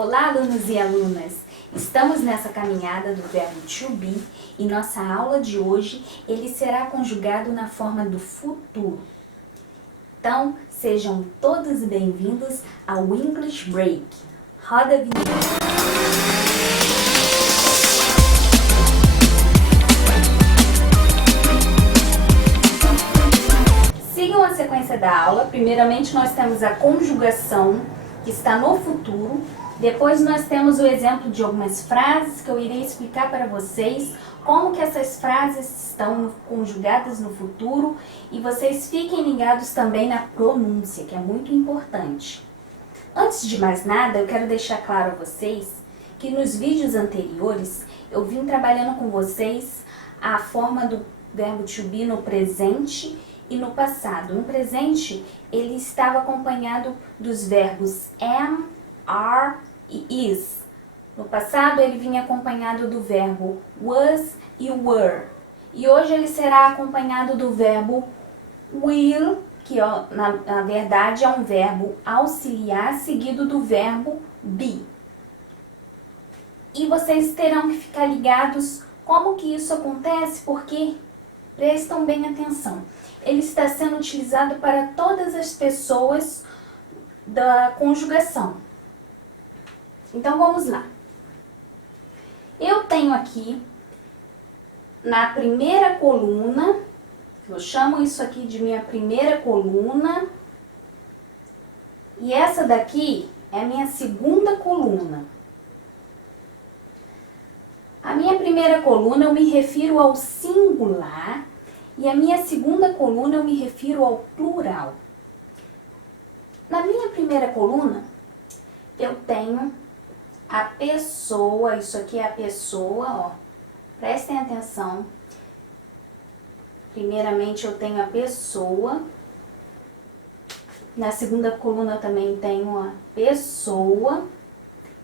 Olá, alunos e alunas! Estamos nessa caminhada do verbo to be e nossa aula de hoje ele será conjugado na forma do futuro. Então, sejam todos bem-vindos ao English Break. Roda a vinheta! Sigam a sequência da aula. Primeiramente, nós temos a conjugação, que está no futuro. Depois nós temos o exemplo de algumas frases que eu irei explicar para vocês como que essas frases estão conjugadas no futuro e vocês fiquem ligados também na pronúncia, que é muito importante. Antes de mais nada, eu quero deixar claro a vocês que nos vídeos anteriores eu vim trabalhando com vocês a forma do verbo to be no presente e no passado. No presente, ele estava acompanhado dos verbos am, are e is. No passado, ele vinha acompanhado do verbo was e were. E hoje ele será acompanhado do verbo will, que na verdade é um verbo auxiliar seguido do verbo be. E vocês terão que ficar ligados como que isso acontece, porque prestam bem atenção. Ele está sendo utilizado para todas as pessoas da conjugação. Então vamos lá. Eu tenho aqui na primeira coluna, eu chamo isso aqui de minha primeira coluna, e essa daqui é a minha segunda coluna. A minha primeira coluna eu me refiro ao singular e a minha segunda coluna eu me refiro ao plural. Na minha primeira coluna eu tenho a pessoa, isso aqui é a pessoa, ó. Prestem atenção. Primeiramente eu tenho a pessoa. Na segunda coluna eu também tenho a pessoa.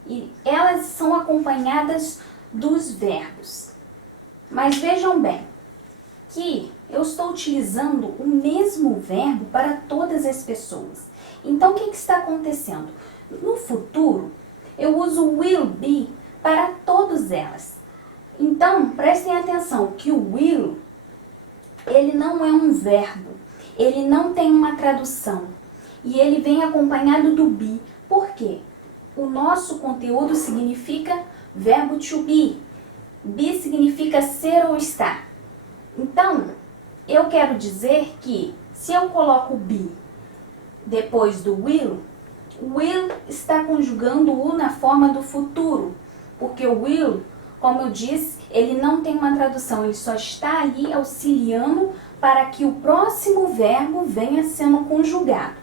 E elas são acompanhadas dos verbos. Mas vejam bem que eu estou utilizando o mesmo verbo para todas as pessoas. Então o que está acontecendo? No futuro, eu uso will be para todas elas. Então, prestem atenção que o will, ele não é um verbo, ele não tem uma tradução e ele vem acompanhado do be. Por quê? O nosso conteúdo significa verbo to be. Be significa ser ou estar. Então, eu quero dizer que se eu coloco be depois do will está conjugando o na forma do futuro, porque o will, como eu disse, ele não tem uma tradução, ele só está ali auxiliando para que o próximo verbo venha sendo conjugado.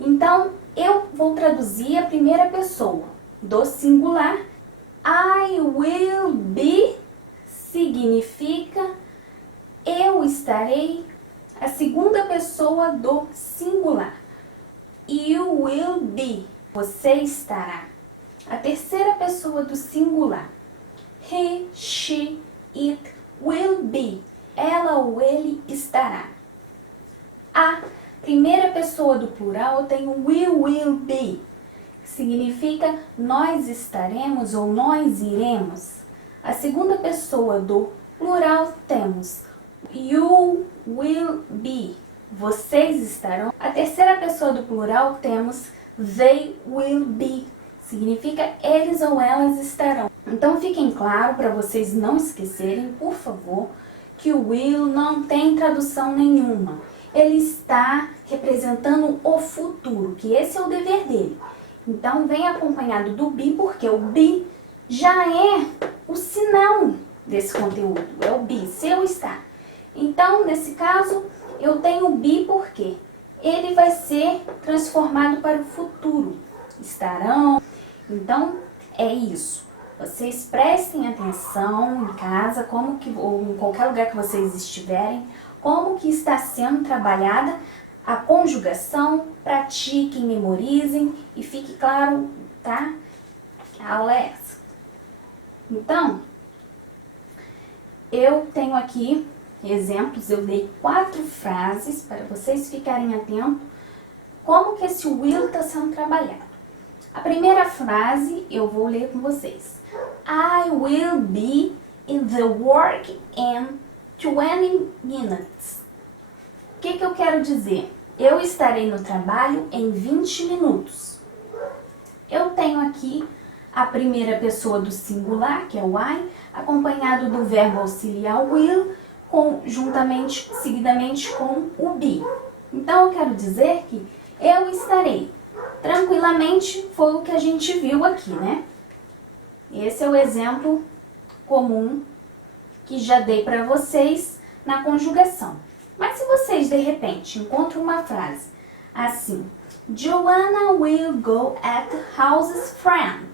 Então, eu vou traduzir a primeira pessoa do singular. I will be significa eu estarei. A segunda pessoa do singular. You will be, você estará. A terceira pessoa do singular. He, she, it will be, ela ou ele estará. A primeira pessoa do plural eu tenho we will be, que significa nós estaremos ou nós iremos. A segunda pessoa do plural temos you will be, vocês estarão. A terceira pessoa do plural temos they will be, significa eles ou elas estarão. Então fiquem claro para vocês não esquecerem, por favor, que o will não tem tradução nenhuma. Ele está representando o futuro, que esse é o dever dele. Então vem acompanhado do be, porque o be já é o sinal desse conteúdo, é o be, ser ou estar. Então, nesse caso, eu tenho o be porque ele vai ser transformado para o futuro. Estarão. Então, é isso. Vocês prestem atenção em casa, ou em qualquer lugar que vocês estiverem, como que está sendo trabalhada a conjugação. Pratiquem, memorizem e fique claro, tá? A aula é essa. Então, eu tenho aqui exemplos, eu dei 4 frases para vocês ficarem atentos como que esse will está sendo trabalhado. A primeira frase eu vou ler com vocês. I will be in the work in 20 minutes. O que eu quero dizer? Eu estarei no trabalho em 20 minutos. Eu tenho aqui a primeira pessoa do singular, que é o I, acompanhado do verbo auxiliar will, seguidamente com o be. Então, eu quero dizer que eu estarei. Tranquilamente foi o que a gente viu aqui, né? Esse é o exemplo comum que já dei para vocês na conjugação. Mas se vocês, de repente, encontram uma frase assim: Joanna will go at house's friend.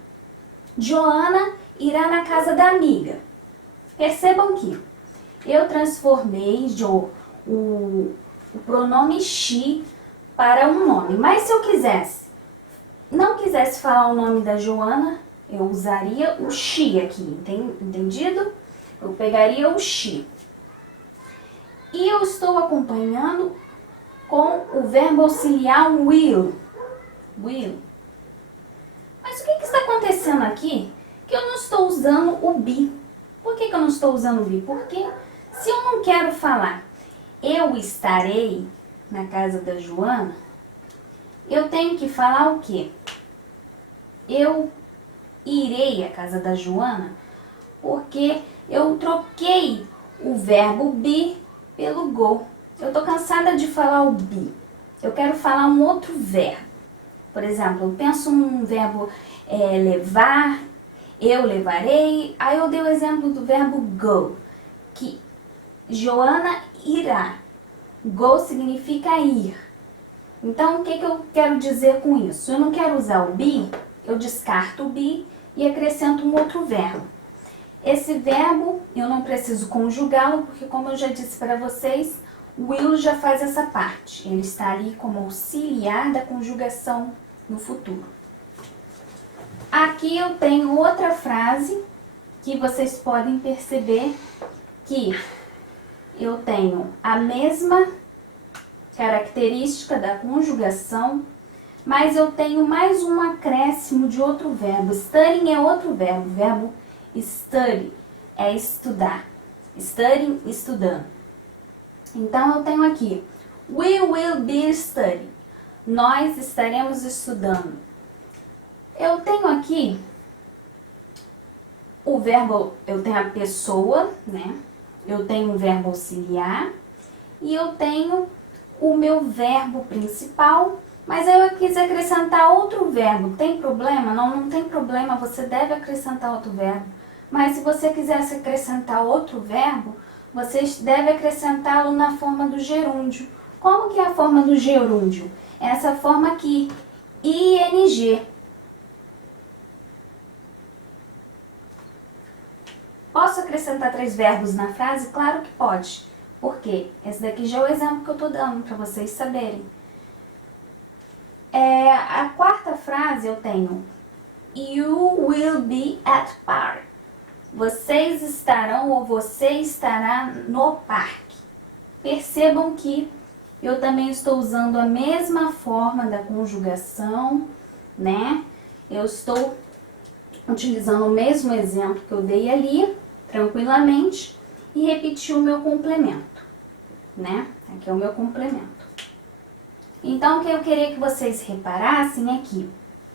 Joanna irá na casa da amiga. Percebam que eu transformei o pronome she para um nome. Mas se eu não quisesse falar o nome da Joana, eu usaria o she aqui, entendido? Eu pegaria o she. E eu estou acompanhando com o verbo auxiliar will. Will. Mas o que está acontecendo aqui? Que eu não estou usando o be. Por que eu não estou usando o be? Porque se eu não quero falar eu estarei na casa da Joana, eu tenho que falar o quê? Eu irei à casa da Joana, porque eu troquei o verbo be pelo go. Eu tô cansada de falar o be. Eu quero falar um outro verbo. Por exemplo, eu penso num verbo levar, eu levarei. Aí eu dei o exemplo do verbo go, que Joana irá. Go significa ir. Então, o que eu quero dizer com isso? Eu não quero usar o be, eu descarto o be e acrescento um outro verbo. Esse verbo, eu não preciso conjugá-lo, porque como eu já disse para vocês, o will já faz essa parte. Ele está ali como auxiliar da conjugação no futuro. Aqui eu tenho outra frase que vocês podem perceber que eu tenho a mesma característica da conjugação, mas eu tenho mais um acréscimo de outro verbo. Studying é outro verbo. O verbo study é estudar. Studying, estudando. Então, eu tenho aqui we will be studying. Nós estaremos estudando. Eu tenho aqui o verbo, eu tenho a pessoa, né? Eu tenho um verbo auxiliar e eu tenho o meu verbo principal, mas eu quis acrescentar outro verbo. Tem problema? Não tem problema, você deve acrescentar outro verbo. Mas se você quisesse acrescentar outro verbo, você deve acrescentá-lo na forma do gerúndio. Como que é a forma do gerúndio? É essa forma aqui, ing. Posso acrescentar 3 verbos na frase? Claro que pode. Por quê? Esse daqui já é o exemplo que eu estou dando para vocês saberem. A quarta frase eu tenho You will be at park. Vocês estarão ou você estará no parque. Percebam que eu também estou usando a mesma forma da conjugação, né? Eu estou utilizando o mesmo exemplo que eu dei ali, tranquilamente, e repetir o meu complemento, né? Aqui é o meu complemento. Então, o que eu queria que vocês reparassem é que,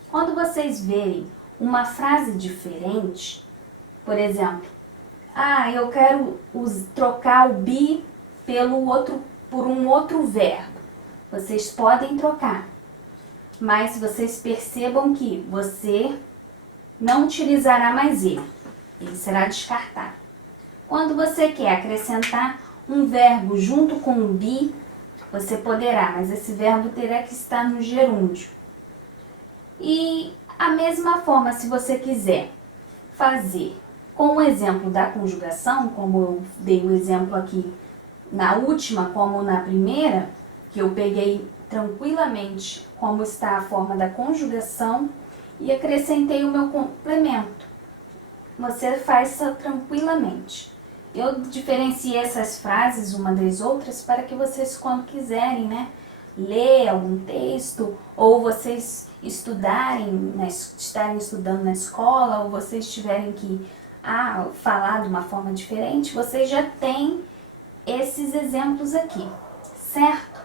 quando vocês verem uma frase diferente, por exemplo, eu quero trocar o be por um outro verbo. Vocês podem trocar, mas vocês percebam que você não utilizará mais ele será descartado. Quando você quer acrescentar um verbo junto com o be, você poderá, mas esse verbo terá que estar no gerúndio. E a mesma forma, se você quiser fazer com o exemplo da conjugação, como eu dei o exemplo aqui na última, como na primeira, que eu peguei tranquilamente como está a forma da conjugação e acrescentei o meu complemento. Você faz isso tranquilamente. Eu diferenciei essas frases uma das outras para que vocês, quando quiserem, né, ler algum texto, ou vocês estarem estudando na escola, ou vocês tiverem que falar de uma forma diferente, vocês já têm esses exemplos aqui, certo?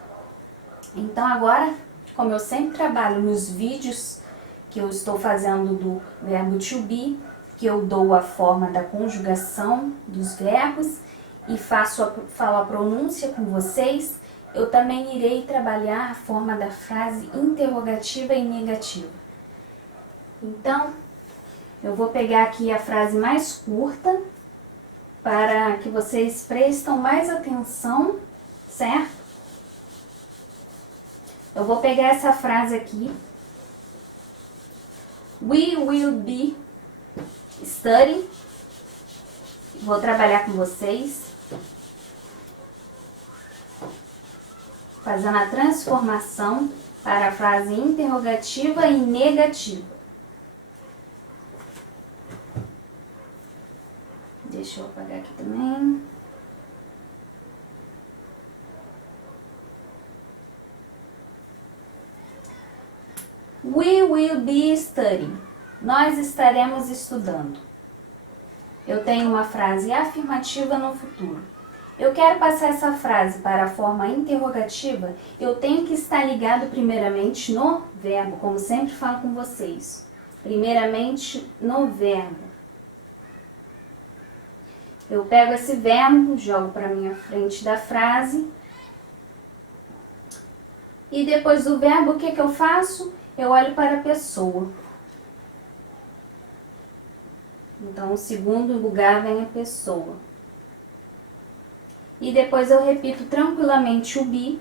Então agora, como eu sempre trabalho nos vídeos que eu estou fazendo do verbo to be, que eu dou a forma da conjugação dos verbos e falo a pronúncia com vocês, eu também irei trabalhar a forma da frase interrogativa e negativa. Então, eu vou pegar aqui a frase mais curta para que vocês prestem mais atenção, certo? Eu vou pegar essa frase aqui. We will be studying. Vou trabalhar com vocês, fazendo a transformação para a frase interrogativa e negativa. Deixa eu apagar aqui também. We will be studying. Nós estaremos estudando. Eu tenho uma frase afirmativa no futuro. Eu quero passar essa frase para a forma interrogativa, eu tenho que estar ligado primeiramente no verbo, como sempre falo com vocês. Primeiramente no verbo. Eu pego esse verbo, jogo para minha frente da frase. E depois do verbo, o que eu faço? Eu olho para a pessoa. Então, em segundo lugar vem a pessoa. E depois eu repito tranquilamente o be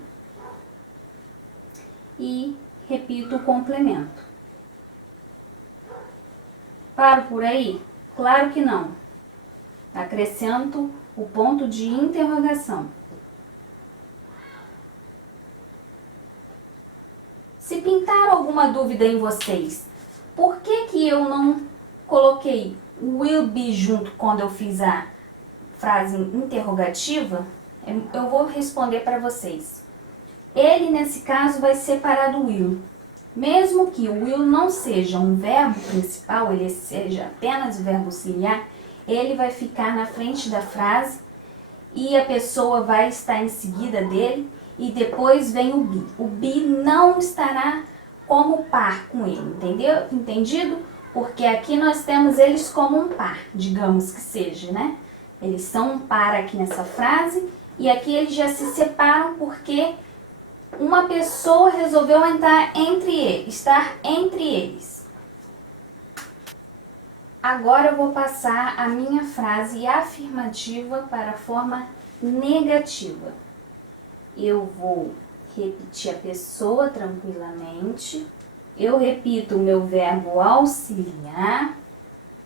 e repito o complemento. Paro por aí? Claro que não. Acrescento o ponto de interrogação. Se pintar alguma dúvida em vocês, por que eu não coloquei will be junto quando eu fiz a frase interrogativa? Eu vou responder para vocês. Ele, nesse caso, vai separar do will. Mesmo que o will não seja um verbo principal, ele seja apenas o verbo auxiliar, ele vai ficar na frente da frase e a pessoa vai estar em seguida dele e depois vem o be. O be não estará como par com ele, entendeu? Entendido? Porque aqui nós temos eles como um par, digamos que seja, né? Eles são um par aqui nessa frase e aqui eles já se separam porque uma pessoa resolveu estar entre eles. Agora eu vou passar a minha frase afirmativa para a forma negativa. Eu vou repetir a pessoa tranquilamente. Eu repito o meu verbo auxiliar.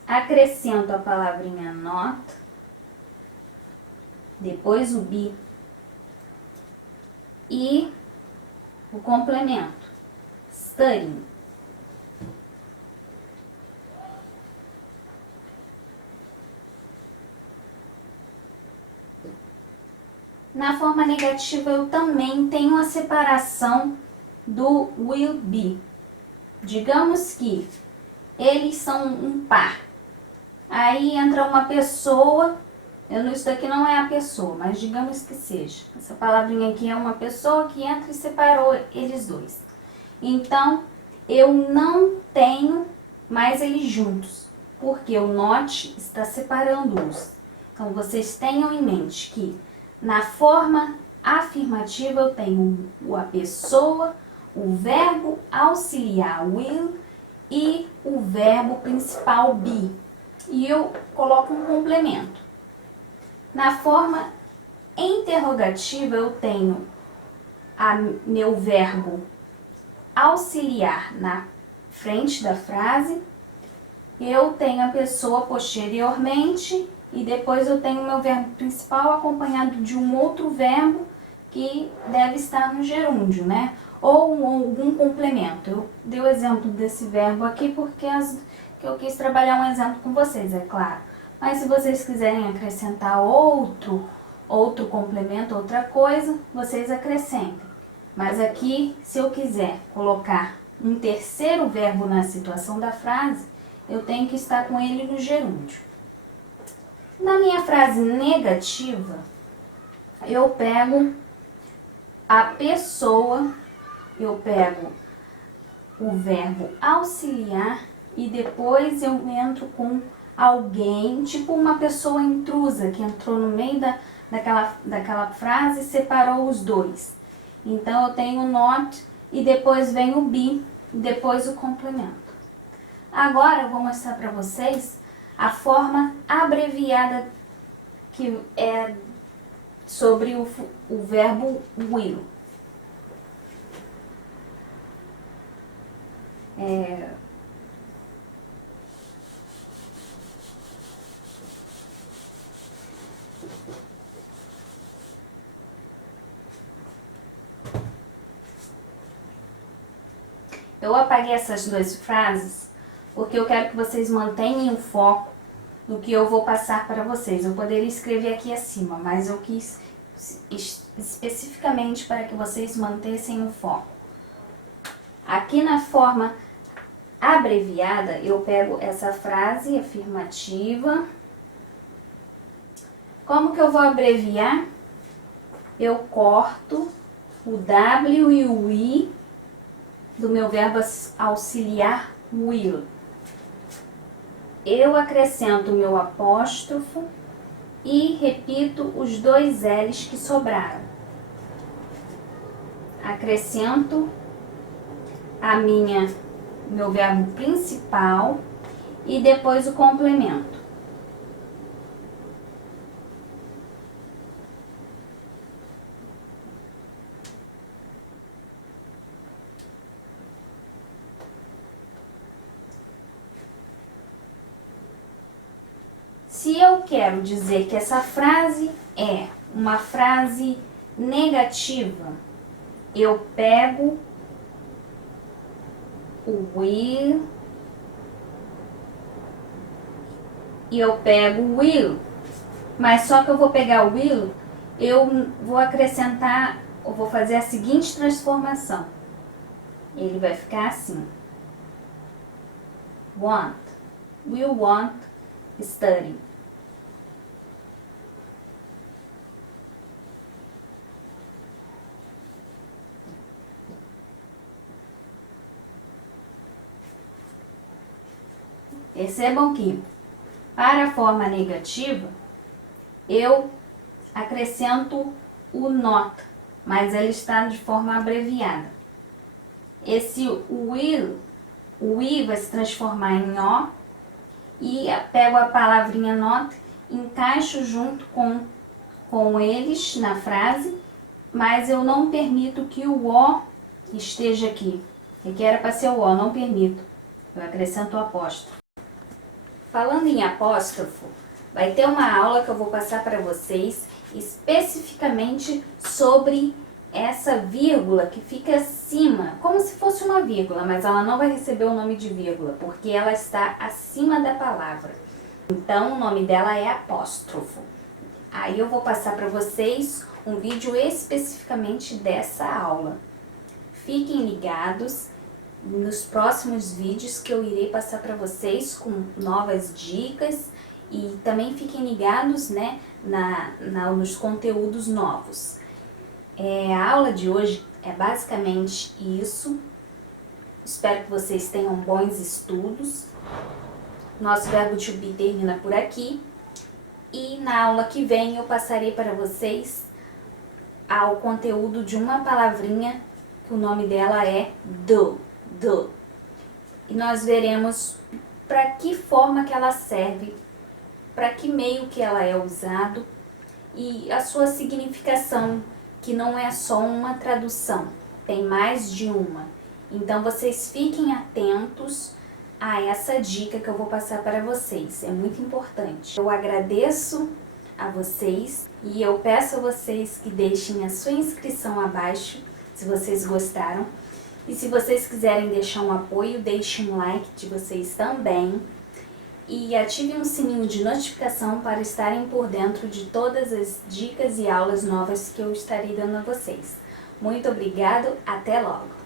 Acrescento a palavrinha not. Depois o be. E o complemento. Studying. Na forma negativa eu também tenho a separação do will be. Digamos que eles são um par. Aí entra uma pessoa, isso aqui não é a pessoa, mas digamos que seja. Essa palavrinha aqui é uma pessoa que entra e separou eles dois. Então, eu não tenho mais eles juntos, porque o not está separando-os. Então, vocês tenham em mente que na forma afirmativa eu tenho a pessoa, o verbo auxiliar will e o verbo principal be. E eu coloco um complemento. Na forma interrogativa eu tenho meu verbo auxiliar na frente da frase, eu tenho a pessoa posteriormente e depois eu tenho o meu verbo principal acompanhado de um outro verbo que deve estar no gerúndio, né? Ou algum complemento. Eu dei o exemplo desse verbo aqui porque eu quis trabalhar um exemplo com vocês, é claro. Mas se vocês quiserem acrescentar outro complemento, outra coisa, vocês acrescentem. Mas aqui, se eu quiser colocar um terceiro verbo na situação da frase, eu tenho que estar com ele no gerúndio. Na minha frase negativa, eu pego a pessoa, eu pego o verbo auxiliar e depois eu entro com alguém, tipo uma pessoa intrusa que entrou no meio daquela frase e separou os dois. Então eu tenho o not e depois vem o be e depois o complemento. Agora eu vou mostrar para vocês a forma abreviada que é sobre o verbo will. Eu apaguei essas duas frases porque eu quero que vocês mantenham o foco no que eu vou passar para vocês. Eu poderia escrever aqui acima, mas eu quis especificamente para que vocês mantessem o foco. Aqui na forma abreviada, eu pego essa frase afirmativa. Como que eu vou abreviar? Eu corto o W e o I do meu verbo auxiliar will. Eu acrescento o meu apóstrofo e repito os dois L's que sobraram. Acrescento meu verbo principal e depois o complemento. Se eu quero dizer que essa frase é uma frase negativa, eu pego o will e eu pego o will. Mas só que eu vou pegar o will, eu vou acrescentar, eu vou fazer a seguinte transformação. Ele vai ficar assim. Want, will want, study. Percebam que, para a forma negativa, eu acrescento o not, mas ele está de forma abreviada. Esse will, o I vai se transformar em O, e pego a palavrinha not, encaixo junto com eles na frase, mas eu não permito que o O esteja aqui. Aqui era para ser o O, não permito. Eu acrescento o apóstrofo. Falando em apóstrofo, vai ter uma aula que eu vou passar para vocês especificamente sobre essa vírgula que fica acima, como se fosse uma vírgula, mas ela não vai receber o nome de vírgula, porque ela está acima da palavra. Então, o nome dela é apóstrofo. Aí eu vou passar para vocês um vídeo especificamente dessa aula. Fiquem ligados nos próximos vídeos que eu irei passar para vocês com novas dicas e também fiquem ligados, né, nos conteúdos novos. A aula de hoje é basicamente isso. Espero que vocês tenham bons estudos. Nosso verbo to be termina por aqui. E na aula que vem eu passarei para vocês ao conteúdo de uma palavrinha que o nome dela é do. E nós veremos para que forma que ela serve, para que meio que ela é usado e a sua significação, que não é só uma tradução, tem mais de uma. Então vocês fiquem atentos a essa dica que eu vou passar para vocês, é muito importante. Eu agradeço a vocês e eu peço a vocês que deixem a sua inscrição abaixo, se vocês gostaram. E se vocês quiserem deixar um apoio, deixem um like de vocês também. E ativem o sininho de notificação para estarem por dentro de todas as dicas e aulas novas que eu estarei dando a vocês. Muito obrigado, até logo!